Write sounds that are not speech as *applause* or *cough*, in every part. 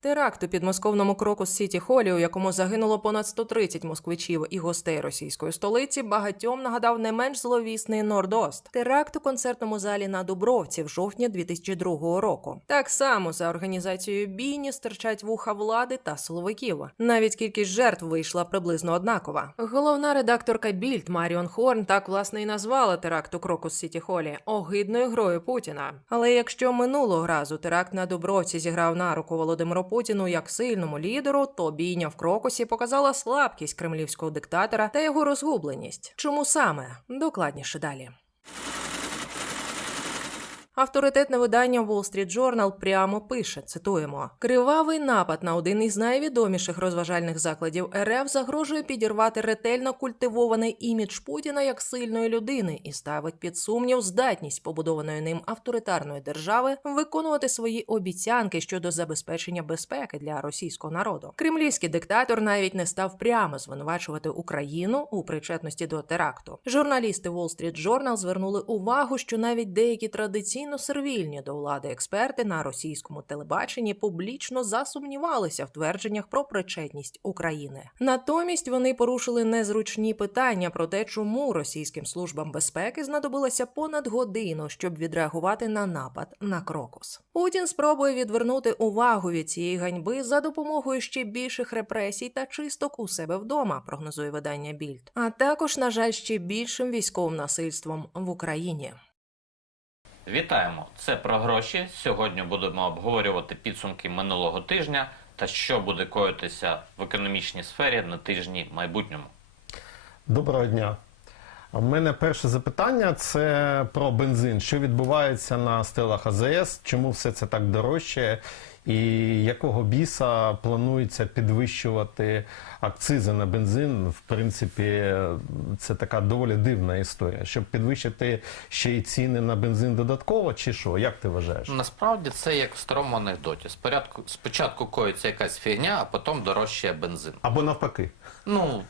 Теракт у підмосковному крокус Сіті Холі, у якому загинуло понад 130 москвичів і гостей російської столиці, багатьом нагадав не менш зловісний Нордост. Теракт у концертному залі на Дубровці в жовтні 2002 року. Так само за організацією бійні стирчать вуха влади та силовиків. Навіть кількість жертв вийшла приблизно однакова. Головна редакторка Більд Маріон Хорн так власне і назвала теракт у крокус Сіті Холі огидною грою Путіна. Але якщо минулого разу теракт на Дубровці зіграв на руку Володимиру Путіну як сильному лідеру, то бійня в крокусі показала слабкість кремлівського диктатора та його розгубленість. Чому саме докладніше далі. Авторитетне видання Wall Street Journal прямо пише: цитуємо: кривавий напад на один із найвідоміших розважальних закладів РФ загрожує підірвати ретельно культивований імідж Путіна як сильної людини і ставить під сумнів здатність побудованої ним авторитарної держави виконувати свої обіцянки щодо забезпечення безпеки для російського народу. Кремлівський диктатор навіть не став прямо звинувачувати Україну у причетності до теракту. Журналісти Wall Street Journal звернули увагу, що навіть деякі традиційно сервільні до влади експерти на російському телебаченні публічно засумнівалися в твердженнях про причетність України. Натомість вони порушили незручні питання про те, чому російським службам безпеки знадобилося понад годину, щоб відреагувати на напад на крокус. Путін спробує відвернути увагу від цієї ганьби за допомогою ще більших репресій та чисток у себе вдома, прогнозує видання Більд, а також, на жаль, ще більшим військовим насильством в Україні. Вітаємо! Це про гроші. Сьогодні будемо обговорювати підсумки минулого тижня та що буде коїтися в економічній сфері на тижні майбутньому. Доброго дня. У мене перше запитання це про бензин. Що відбувається на стелах АЗС? Чому все це так дорожче? І якого біса планується підвищувати акцизи на бензин? В принципі, це така доволі дивна історія. Щоб підвищити ще й ціни на бензин додатково, чи що? Як ти вважаєш? Насправді це як в старому анекдоті. Спочатку, спочатку коїться якась фігня, а потім дорожчає бензин. Або навпаки? Ну,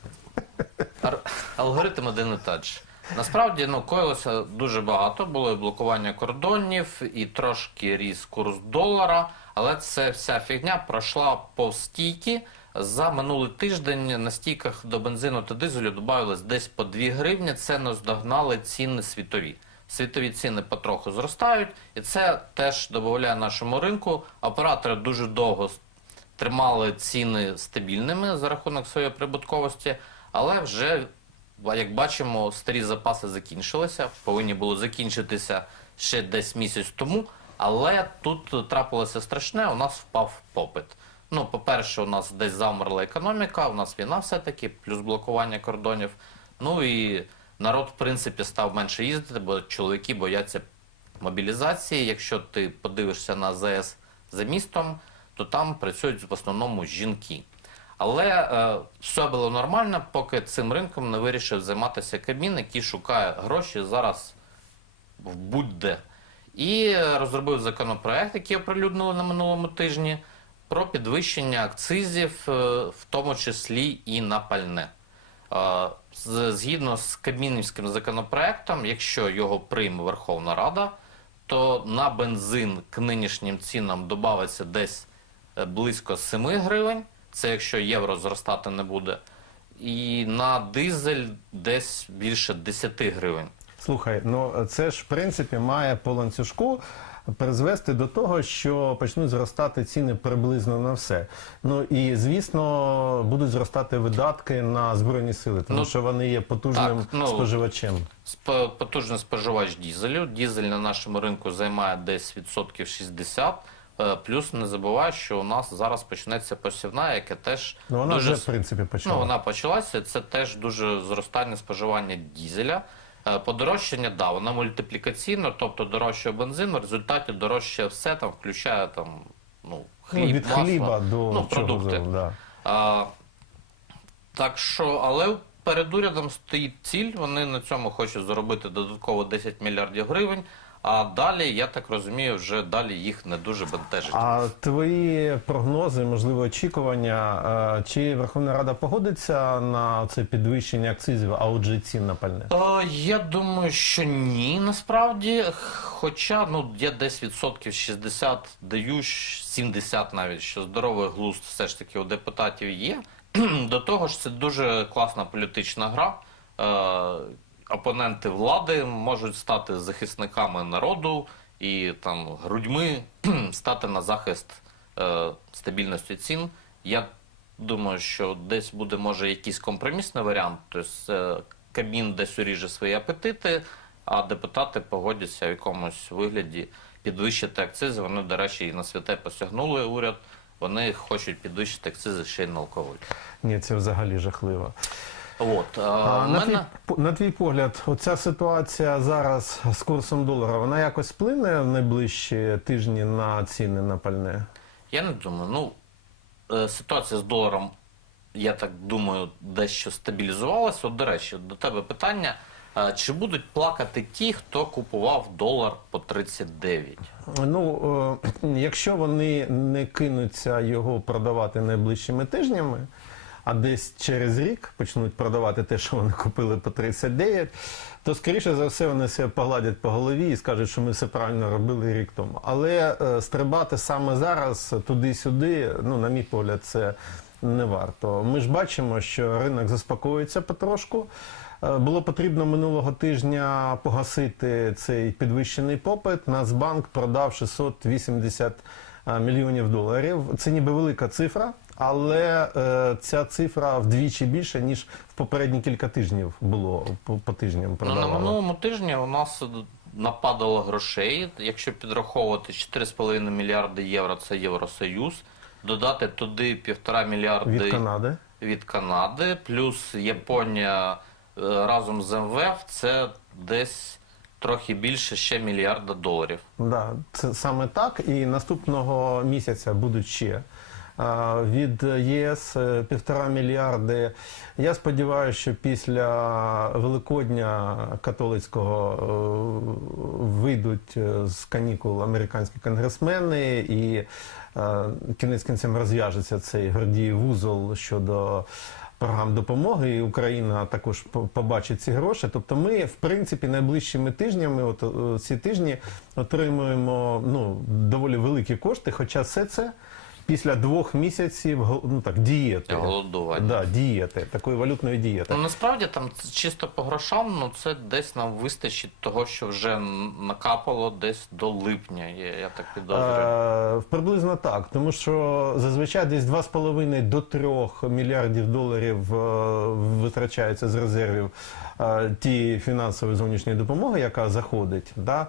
алгоритм один і же. Насправді ну, коїлося дуже багато. Було і блокування кордонів, і трошки ріс курс долара. Але це вся фігня пройшла повстійки. За минулий тиждень на стійках до бензину та дизелю додавалось десь по 2 гривні. Це наздогнали ціни світові. Світові ціни потроху зростають, і це теж додає нашому ринку. Оператори дуже довго тримали ціни стабільними за рахунок своєї прибутковості, але вже, як бачимо, старі запаси закінчилися, повинні були закінчитися ще десь місяць тому. Але тут трапилося страшне, у нас впав попит. Ну, по-перше, у нас десь замерла економіка, у нас війна все-таки, плюс блокування кордонів. Ну і народ, в принципі, став менше їздити, бо чоловіки бояться мобілізації. Якщо ти подивишся на ЗС за містом, то там працюють в основному жінки. Але е, все було нормально, поки цим ринком не вирішив займатися Кабмін, який шукає гроші зараз в будь-де. І розробив законопроект, який оприлюднили на минулому тижні, про підвищення акцизів, е, в тому числі і на пальне. Е, Згідно з Кабмінівським законопроектом, якщо його прийме Верховна Рада, то на бензин к нинішнім цінам додається десь е, близько 7 гривень, це якщо євро зростати не буде, і на дизель десь більше 10 гривень. Слухай, ну це ж в принципі має по ланцюжку призвести до того, що почнуть зростати ціни приблизно на все. Ну і звісно будуть зростати видатки на збройні сили, тому Ну, що вони є потужним так, ну, споживачем. Сп- Потужний споживач дізелю. Дізель на нашому ринку займає десь відсотків 60. Е, Плюс не забувай, що у нас зараз почнеться посівна, яке теж Ну вона дуже вже в принципі почала. Ну, вона почалася. Це теж дуже зростання споживання дізеля. Е, Подорожчання, да, воно мультиплікаційно, тобто дорожчає бензин, в результаті дорожчає все, там, включає там, ну, ну, від масло, хліба до ну, продукти. завгодно, да. А, так що, але перед урядом стоїть ціль, вони на цьому хочуть заробити додатково 10 мільярдів гривень. А далі, я так розумію, вже далі їх не дуже бентежить. А твої прогнози, можливо, очікування, е, чи Верховна Рада погодиться на це підвищення акцизів, а отже цін на пальне? Е, я думаю, що ні, насправді. Хоча ну я десь відсотків 60 даю, щ- 70 навіть, що здоровий глузд все ж таки у депутатів є. *clears throat* До того ж, це дуже класна політична гра. Опоненти влади можуть стати захисниками народу і там грудьми стати на захист е, стабільності цін. Я думаю, що десь буде може якийсь компромісний варіант. Тобто е, Кабмін десь уріже свої апетити, а депутати погодяться в якомусь вигляді підвищити акцизи. Вони, до речі, і на святе посягнули уряд. Вони хочуть підвищити акцизи ще й на алкоголь. Ні, це взагалі жахливо. От, е, А, в на, твій, мене... на твій погляд, оця ситуація зараз з курсом долара, вона якось вплине в найближчі тижні на ціни на пальне? Я не думаю. Ну, е, ситуація з доларом, я так думаю, дещо стабілізувалася. От, до речі, до тебе питання. Е, Чи будуть плакати ті, хто купував долар по 39? Ну, якщо вони не кинуться його продавати найближчими тижнями, а десь через рік почнуть продавати те, що вони купили по 39, то скоріше за все вони себе погладять по голові і скажуть, що ми все правильно робили рік тому. Але е, стрибати саме зараз туди-сюди, ну, на мій погляд, це не варто. Ми ж бачимо, що ринок заспокоюється потрошку. Е, Було потрібно минулого тижня погасити цей підвищений попит. Нацбанк продав 680 е, мільйонів доларів. Це ніби велика цифра, але е, ця цифра вдвічі більше, ніж в попередні кілька тижнів було по, по тижням Ну, на минулому тижні у нас нападало грошей. Якщо підраховувати 4,5 мільярди євро, це Євросоюз. Додати туди півтора мільярди Від Канади. від Канади, плюс Японія е, разом з МВФ, це десь трохи більше ще мільярда доларів. Да, це саме так. І наступного місяця будуть ще. Від ЄС е, півтора мільярди. Я сподіваюся, що після Великодня католицького е, вийдуть е, з канікул американські конгресмени і кінець кінцем розв'яжеться цей Гордіїв вузол щодо програм допомоги, і Україна також побачить ці гроші. Тобто, ми, в принципі, найближчими тижнями, от ці тижні, отримуємо ну, доволі великі кошти, хоча все це. Після двох місяців ну так дієти, Голодування. да, дієти, такої валютної дієти. Ну насправді там чисто по грошам, ну це десь нам вистачить того, що вже накапало десь до липня. Я, я так підозрюю. Е, приблизно так, тому що зазвичай десь 2,5 до 3 мільярдів доларів е, витрачається з резервів е, ті фінансової зовнішньої допомоги, яка заходить. Да?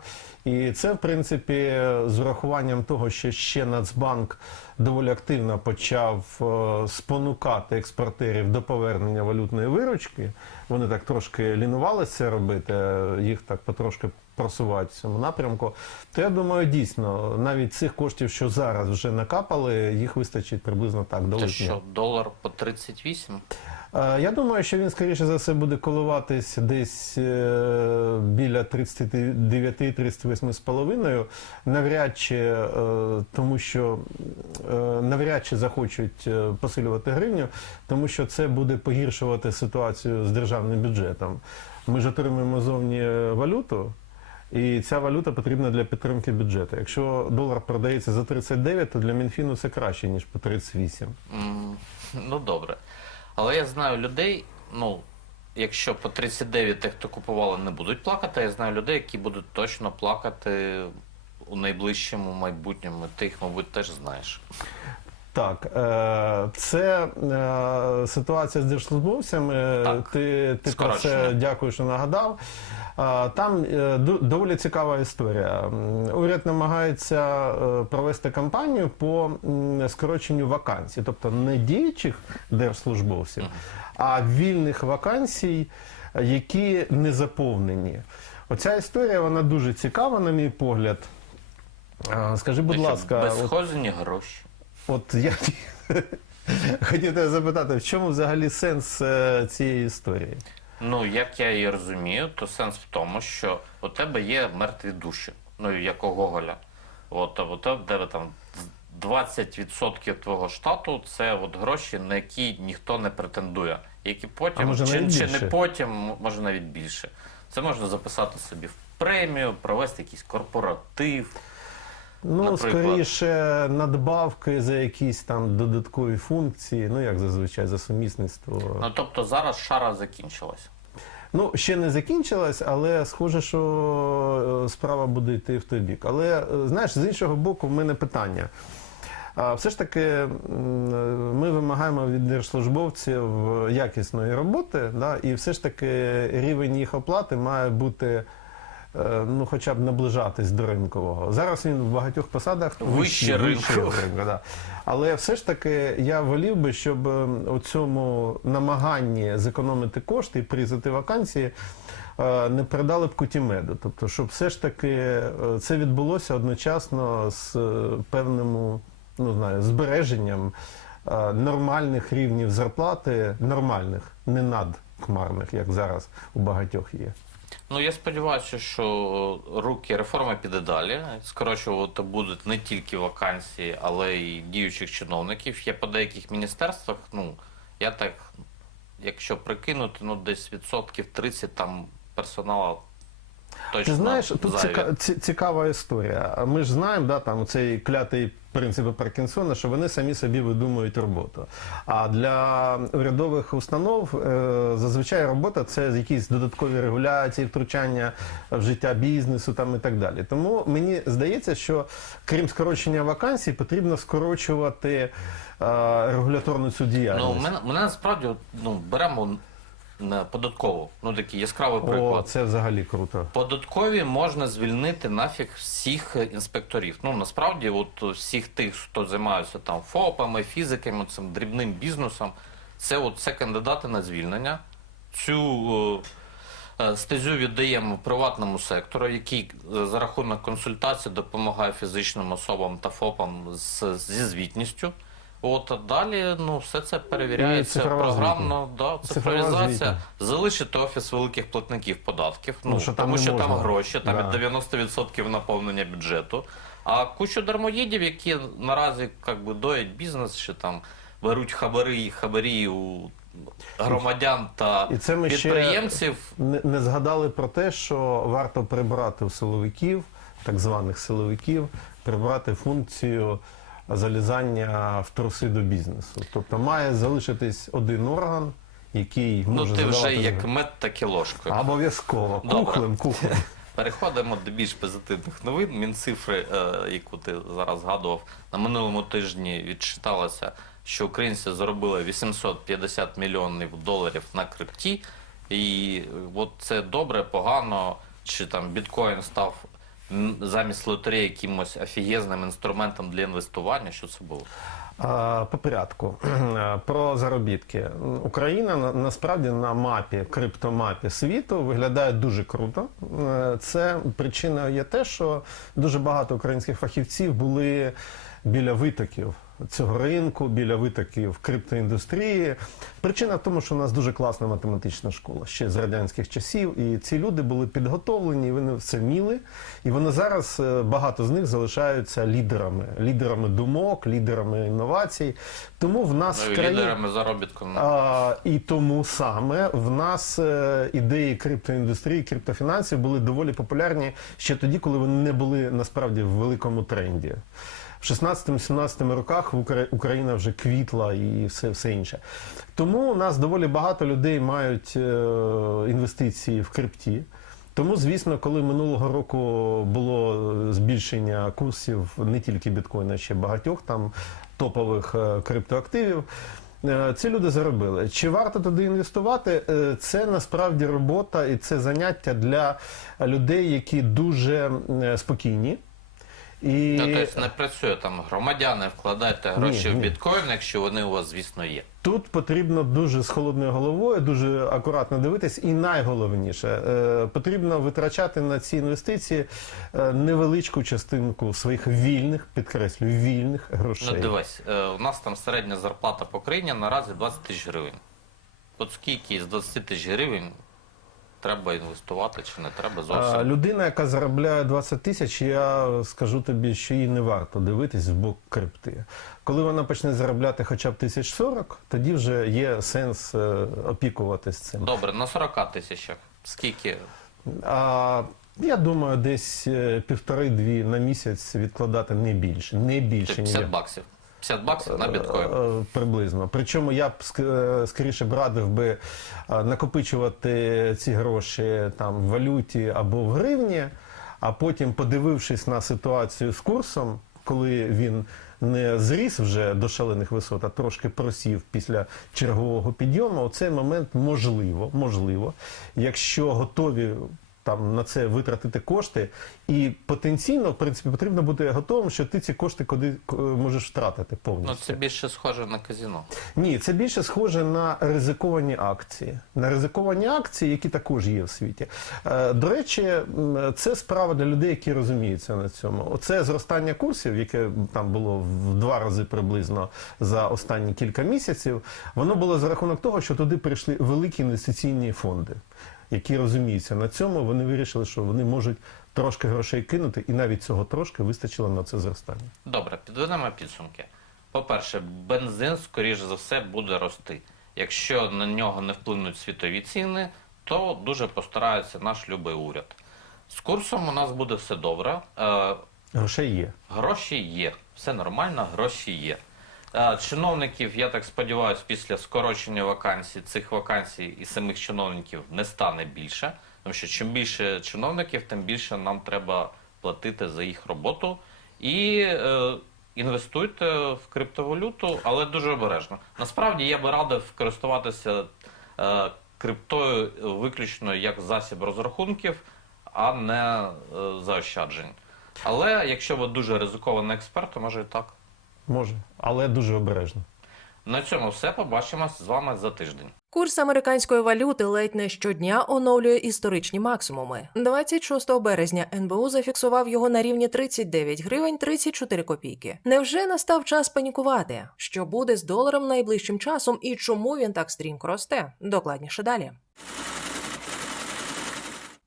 І це, в принципі, з урахуванням того, що ще Нацбанк доволі активно почав е, спонукати експортерів до повернення валютної виручки. Вони так трошки лінувалися робити, їх так потрошки просувають в цьому напрямку. То я думаю, дійсно, навіть цих коштів, що зараз вже накапали, їх вистачить приблизно так до Це що, долар по 38? Е, Я думаю, що він скоріше за все буде коливатись десь е, біля 39-38,5. Навряд чи, е, тому що навряд чи захочуть посилювати гривню, тому що це буде погіршувати ситуацію з державним бюджетом. Ми ж отримуємо зовні валюту. І ця валюта потрібна для підтримки бюджету. Якщо долар продається за 39, то для Мінфіну це краще, ніж по 38. М, Ну добре. Але я знаю людей, ну, якщо по 39 тих, хто купували, не будуть плакати, я знаю людей, які будуть точно плакати у найближчому майбутньому. Ти їх, мабуть, теж знаєш. Так, е, це е, ситуація з держслужбовцями. Так, Ти, ти про це дякую, що нагадав. Е, Там е, доволі цікава історія. Уряд намагається е, провести кампанію по скороченню вакансій, тобто не діючих держслужбовців, а вільних вакансій, е, які не заповнені. Оця історія вона дуже цікава, на мій погляд. Е, Скажи, будь ласка, безхозні гроші. От я *laughs* хотів тебе запитати, в чому взагалі сенс е, цієї історії? Ну, як я її розумію, то сенс в тому, що у тебе є мертві душі. ну як у Гоголя. От, от де ви там 20% твого штату це от гроші, на які ніхто не претендує. Які А потім, може, чи, навіть чи більше? не потім, може навіть більше. Це можна записати собі в премію, провести якийсь корпоратив. Ну, Наприклад. скоріше, надбавки за якісь там додаткові функції, ну як зазвичай, за сумісництво. Ну тобто зараз шара закінчилась. Ну, ще не закінчилась, але схоже, що е, справа буде йти в той бік. Але е, знаєш, з іншого боку, в мене питання. Все ж таки, е, ми вимагаємо від держслужбовців якісної роботи, да, і все ж таки рівень їх оплати має бути. Е, Ну, хоча б наближатись до ринкового. Зараз він в багатьох посадах Вище ринку. да. Але все ж таки я волів би, щоб е, у цьому намаганні зекономити кошти і призати вакансії е, не передали б кутімеду. Тобто, щоб все ж таки це відбулося одночасно з певним ну, знаю, збереженням нормальних рівнів зарплати, нормальних, не надхмарних, як зараз у багатьох є. Ну я сподіваюся, що руки реформи піде далі. Скорочувати будуть не тільки вакансії, але й діючих чиновників. Я по деяких міністерствах, ну я так, якщо прикинути, ну десь відсотків 30 там персоналу точно Ти знаєш, тут ціка, ці- цікава історія. Ми ж знаємо, да, там цей клятий принцип Паркінсона, що вони самі собі видумують роботу. А для урядових установ е, зазвичай робота це якісь додаткові регуляції, втручання в життя бізнесу там і так далі. Тому мені здається, що крім скорочення вакансій, потрібно скорочувати е, регуляторну цю діяльність. Ну, мене, мене насправді ну, беремо на податкову. Ну такий яскравий О, приклад. це взагалі круто. Податкові можна звільнити нафіг всіх інспекторів. Ну насправді, от всіх тих, хто займаються там ФОПами, фізиками, цим дрібним бізнесом, це от це кандидати на звільнення. Цю е, стезю віддаємо приватному сектору, який е, за рахунок консультацій допомагає фізичним особам та ФОПам з, зі звітністю. От а далі ну все це І перевіряється цифрова програмно. Да, Цифрова цифровізація, звітність. залишити офіс великих платників податків. Ну, Ну, що там тому не що там гроші, там Да. і 90% наповнення бюджету. А кучу дармоїдів, які наразі как би, доять бізнес, що там беруть хабари, хабарі у громадян та І це ми ще підприємців. не, не згадали про те, що варто прибрати у силовиків, так званих силовиків, прибрати функцію залізання в труси до бізнесу. Тобто має залишитись один орган, який Ну ти вже задавати як мед, так і ложкою. обов'язково Добре. кухлем, кухлем. *laughs* Переходимо до більш позитивних новин. Мінцифри, е, яку ти зараз згадував, на минулому тижні відчиталося, що українці заробили 850 мільйонів доларів на крипті. І е, от це добре, погано, чи там біткоін став замість лотереї якимось офігезним інструментом для інвестування. Що це було? По порядку *clears throat* про заробітки. Україна на- насправді на мапі, криптомапі світу виглядає дуже круто. Е, Це причиною є те, що дуже багато українських фахівців були біля витоків цього ринку, біля витоків криптоіндустрії. Причина в тому, що у нас дуже класна математична школа ще з радянських часів, і ці люди були підготовлені, вони все вміли. І вони зараз е, багато з них залишаються лідерами, лідерами думок, лідерами інновацій. Тому в нас Ну, в країні лідерами заробітку. ну, а, і тому саме в нас е, ідеї криптоіндустрії, криптофінансів були доволі популярні ще тоді, коли вони не були насправді в великому тренді. В 16-17 роках Україна вже квітла і все, все інше. Тому у нас доволі багато людей мають е, інвестиції в крипті. Тому, звісно, коли минулого року було збільшення курсів не тільки біткоїна, ще багатьох там топових е, криптоактивів. е, Ці люди заробили. Чи варто туди інвестувати? Е, Це насправді робота і це заняття для людей, які дуже е, спокійні. І Ну, тобто не працює там громадяни, вкладайте гроші Ні, в ні. біткоін, якщо вони у вас, звісно, є. Тут потрібно дуже з холодною головою, дуже акуратно дивитись, і найголовніше е, потрібно витрачати на ці інвестиції е, невеличку частинку своїх вільних, підкреслюю, вільних грошей. Ну дивись, е, у нас там середня зарплата по країні наразі 20 тисяч гривень. От скільки з 20 тисяч гривень треба інвестувати чи не треба А, зовсім. людина, яка заробляє 20 тисяч, я скажу тобі, що їй не варто дивитись в бок крипти. Коли вона почне заробляти хоча б тисяч 40, тоді вже є сенс е, опікуватись цим. Добре, на 40 тисячах. Скільки? А, я думаю, десь е, півтори-дві на місяць відкладати не більше. Не більше, Чи ніж 50 баксів. 50 баксів на біткоін. Е, Приблизно. Причому я б е, скоріше б радив би е, накопичувати ці гроші там в валюті або в гривні, а потім, подивившись на ситуацію з курсом, коли він не зріс вже до шалених висот, а трошки просів після чергового підйому, у цей момент можливо, можливо, якщо готові там на це витратити кошти, і потенційно, в принципі, потрібно бути готовим, що ти ці кошти куди к- можеш втратити повністю. Ну, це більше схоже на казіно. Ні, це більше схоже на ризиковані акції. На ризиковані акції, які також є в світі. Е, До речі, це справа для людей, які розуміються на цьому. Оце зростання курсів, яке там було в два рази приблизно за останні кілька місяців, воно було за рахунок того, що туди прийшли великі інвестиційні фонди, які розуміються на цьому. Вони вирішили, що вони можуть трошки грошей кинути, і навіть цього трошки вистачило на це зростання. Добре, підведемо підсумки. По-перше, бензин, скоріш за все, буде рости. Якщо на нього не вплинуть світові ціни, то дуже постарається наш любий уряд. З курсом у нас буде все добре. Е, Грошей є. Гроші є, все нормально, гроші є. Чиновників, я так сподіваюся, після скорочення вакансій, цих вакансій і самих чиновників не стане більше. Тому що чим більше чиновників, тим більше нам треба платити за їх роботу. І е, інвестуйте в криптовалюту, але дуже обережно. Насправді я би радив користуватися е, криптою виключно як засіб розрахунків, а не е, заощаджень. Але якщо ви дуже ризикований експерт, то може і так. Може, але дуже обережно. На цьому все. Побачимось з вами за тиждень. Курс американської валюти ледь не щодня оновлює історичні максимуми. 26 березня НБУ зафіксував його на рівні 39 гривень 34 копійки. Невже настав час панікувати? Що буде з доларом найближчим часом і чому він так стрімко росте? Докладніше далі.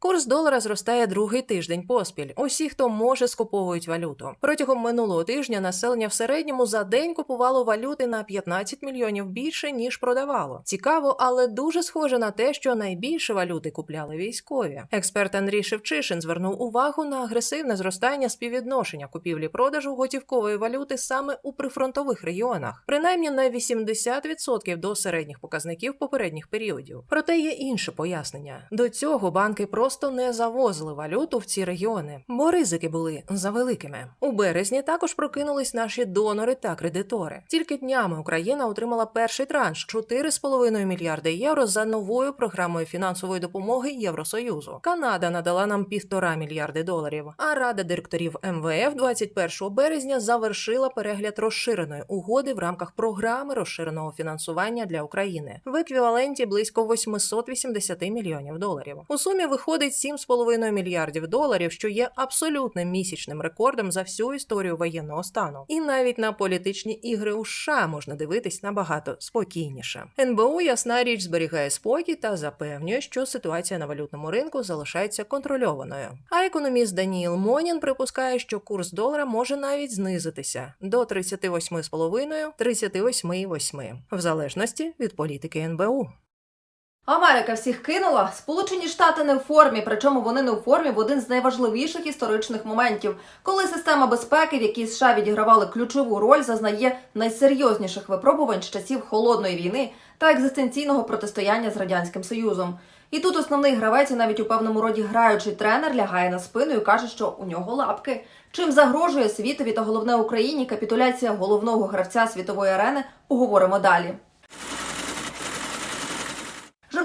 Курс долара зростає другий тиждень поспіль. Усі, хто може, скуповують валюту. Протягом минулого тижня населення в середньому за день купувало валюти на 15 мільйонів більше ніж продавало. Цікаво, але дуже схоже на те, що найбільше валюти купляли військові. Експерт Андрій Шевчишин звернув увагу на агресивне зростання співвідношення купівлі-продажу готівкової валюти саме у прифронтових регіонах, принаймні на 80% до середніх показників попередніх періодів. Проте є інше пояснення. До цього банки просто не завозили валюту в ці регіони, бо ризики були завеликими. У березні також прокинулись наші донори та кредитори. Тільки днями Україна отримала перший транш 4,5 мільярди євро за новою програмою фінансової допомоги Євросоюзу. Канада надала нам півтора мільярди доларів. А рада директорів МВФ 21 березня завершила перегляд розширеної угоди в рамках програми розширеного фінансування для України в еквіваленті близько 880 мільйонів доларів. У сумі виходить 7,5 мільярдів доларів, що є абсолютним місячним рекордом за всю історію воєнного стану. І навіть на політичні ігри у США можна дивитись набагато спокійніше. НБУ ясна річ зберігає спокій та запевнює, що ситуація на валютному ринку залишається контрольованою. А економіст Даніїл Монін припускає, що курс долара може навіть знизитися до 38,5-38,8, в залежності від політики НБУ. Америка всіх кинула. Сполучені Штати не в формі, причому вони не у формі в один з найважливіших історичних моментів, коли система безпеки, в якій США відігравали ключову роль, зазнає найсерйозніших випробувань з часів холодної війни та екзистенційного протистояння з радянським союзом. І тут основний гравець, і навіть у певному роді граючий тренер, лягає на спину і каже, що у нього лапки. Чим загрожує світові та головне Україні капітуляція головного гравця світової арени, уговоримо далі.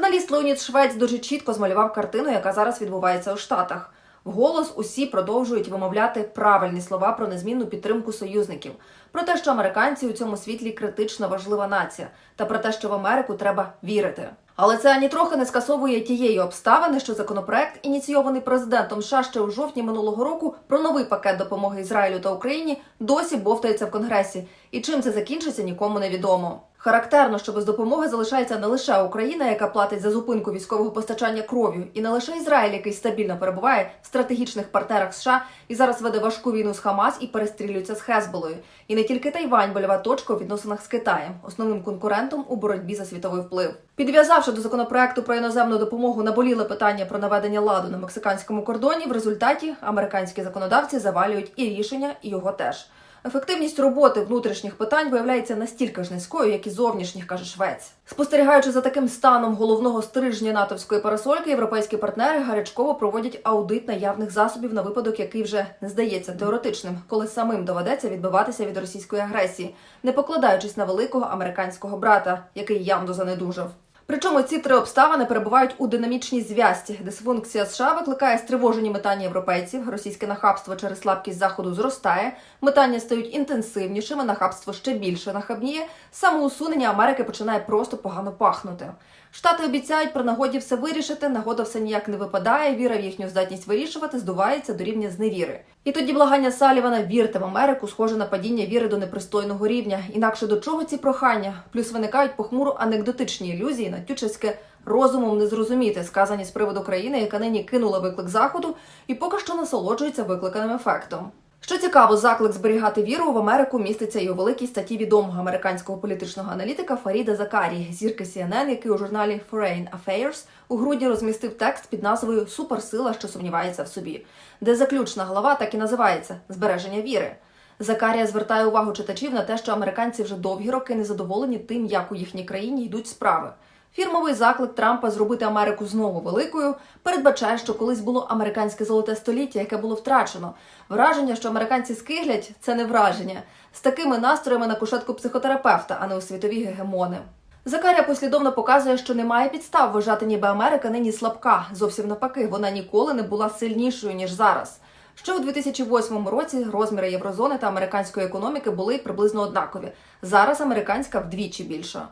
Журналіст Леонід Швець дуже чітко змалював картину, яка зараз відбувається у Штатах. Вголос усі продовжують вимовляти правильні слова про незмінну підтримку союзників, про те, що американці у цьому світлі критично важлива нація, та про те, що в Америку треба вірити. Але це ані трохи не скасовує тієї обставини, що законопроект, ініційований президентом США ще у жовтні минулого року, про новий пакет допомоги Ізраїлю та Україні, досі бовтається в Конгресі. І чим це закінчиться, нікому не відомо. Характерно, що без допомоги залишається не лише Україна, яка платить за зупинку військового постачання кров'ю, і не лише Ізраїль, який стабільно перебуває в стратегічних партнерах США і зараз веде важку війну з Хамас і перестрілюється з Хезболою. І не тільки Тайвань больова точка у відносинах з Китаєм, основним конкурентом у боротьбі за світовий вплив. Підв'язавши до законопроекту про іноземну допомогу наболіле питання про наведення ладу на мексиканському кордоні, в результаті американські законодавці завалюють і рішення, і його теж. Ефективність роботи внутрішніх питань виявляється настільки ж низькою, як і зовнішніх, каже Швець. Спостерігаючи за таким станом головного стрижня натовської парасольки, європейські партнери гарячково проводять аудит наявних засобів на випадок, який вже не здається теоретичним, коли самим доведеться відбиватися від російської агресії, не покладаючись на великого американського брата, який явно занедужав. Причому ці три обставини перебувають у динамічній зв'язці. Дисфункція США викликає стривожені метання європейців. Російське нахабство через слабкість заходу зростає. Метання стають інтенсивнішими, нахабство ще більше нахабніє. Самоусунення Америки починає просто погано пахнути. Штати обіцяють при нагоді все вирішити. Нагода все ніяк не випадає. Віра в їхню здатність вирішувати здувається до рівня зневіри. І тоді благання Салівана вірте в Америку схоже на падіння віри до непристойного рівня. Інакше до чого ці прохання? Плюс виникають похмуро анекдотичні ілюзії на тючеське розумом не зрозуміти, сказані з приводу країни, яка нині кинула виклик заходу і поки що насолоджується викликаним ефектом. Що цікаво, заклик зберігати віру в Америку міститься і у великій статті відомого американського політичного аналітика Фаріда Закарі, зірки CNN, який у журналі Foreign Affairs у грудні розмістив текст під назвою Суперсила, що сумнівається в собі, де заключна глава так і називається збереження віри. Закарія звертає увагу читачів на те, що американці вже довгі роки незадоволені тим, як у їхній країні йдуть справи. Фірмовий заклик Трампа зробити Америку знову великою передбачає, що колись було американське золоте століття, яке було втрачено. Враження, що американці скиглять, це не враження. З такими настроями на кушетку психотерапевта, а не у світові гегемони. Закарія послідовно показує, що немає підстав вважати, ніби Америка нині слабка. Зовсім навпаки, вона ніколи не була сильнішою ніж зараз. Ще у 2008 році розміри єврозони та американської економіки були приблизно однакові. Зараз американська вдвічі більша.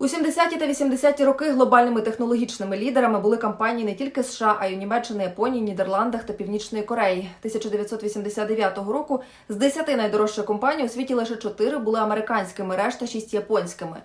У 70-ті та 80-ті роки глобальними технологічними лідерами були компанії не тільки США, а й у Німеччині, Японії, Нідерландах та Північної Кореї. 1989 року з 10 найдорожчих компаній у світі лише 4 були американськими, решта 6 японськими.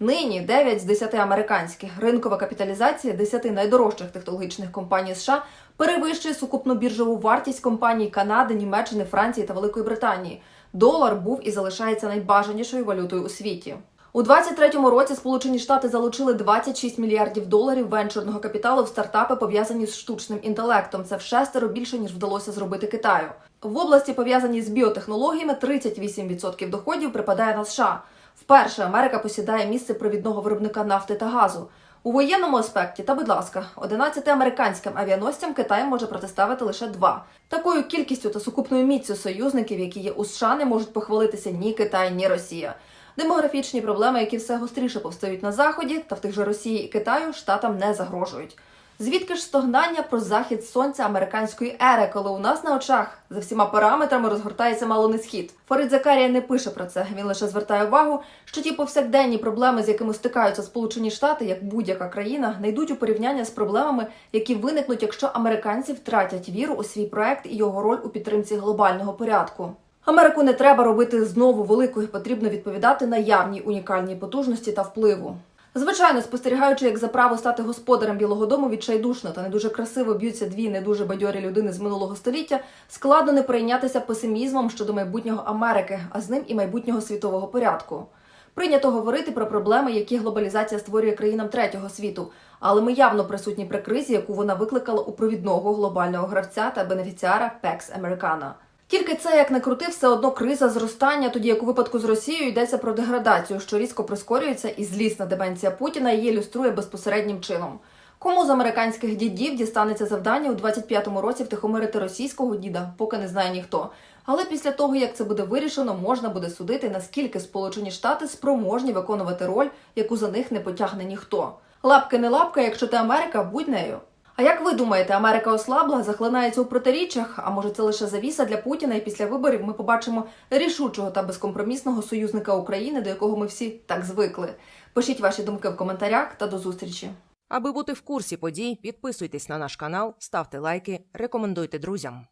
Нині 9 з 10 американських. Ринкова капіталізація 10 найдорожчих технологічних компаній США перевищує сукупну біржову вартість компаній Канади, Німеччини, Франції та Великої Британії. Долар був і залишається найбажанішою валютою у світі. У 23-му році Сполучені Штати залучили 26 мільярдів доларів венчурного капіталу в стартапи, пов'язані з штучним інтелектом. Це в шестеро більше ніж вдалося зробити Китаю. В області, пов'язані з біотехнологіями, 38% доходів припадає на США. Вперше Америка посідає місце провідного виробника нафти та газу. У воєнному аспекті, та будь ласка, 11 американським авіаносцям Китай може протиставити лише два. Такою кількістю та сукупною міцю союзників, які є у США, не можуть похвалитися ні Китай, ні Росія. Демографічні проблеми, які все гостріше повстають на заході, та в тих же Росії і Китаю штатам не загрожують. Звідки ж стогнання про захід сонця американської ери, коли у нас на очах за всіма параметрами розгортається мало не схід? Фарид Закарія не пише про це. Він лише звертає увагу, що ті повсякденні проблеми, з якими стикаються Сполучені Штати, як будь-яка країна, не йдуть у порівняння з проблемами, які виникнуть, якщо американці втратять віру у свій проект і його роль у підтримці глобального порядку. Америку не треба робити знову великою, потрібно відповідати наявній унікальній потужності та впливу. Звичайно, спостерігаючи, як за право стати господарем Білого Дому відчайдушно та не дуже красиво б'ються дві не дуже бадьорі людини з минулого століття, складно не прийнятися песимізмом щодо майбутнього Америки, а з ним і майбутнього світового порядку. Прийнято говорити про проблеми, які глобалізація створює країнам третього світу, але ми явно присутні при кризі, яку вона викликала у провідного глобального гравця та бенефіціара Pax Americana. Тільки це як не крути, все одно криза зростання, тоді як у випадку з Росією йдеться про деградацію, що різко прискорюється, і злісна деменція Путіна її ілюструє безпосереднім чином. Кому з американських дідів дістанеться завдання у 25-му році втихомирити російського діда, поки не знає ніхто. Але після того, як це буде вирішено, можна буде судити, наскільки Сполучені Штати спроможні виконувати роль, яку за них не потягне ніхто. Лапки не лапка, якщо ти Америка, будь нею. А як ви думаєте, Америка ослабла, захлинається у протиріччях? А може це лише завіса для Путіна? І після виборів ми побачимо рішучого та безкомпромісного союзника України, до якого ми всі так звикли. Пишіть ваші думки в коментарях та до зустрічі. Аби бути в курсі подій, підписуйтесь на наш канал, ставте лайки, рекомендуйте друзям.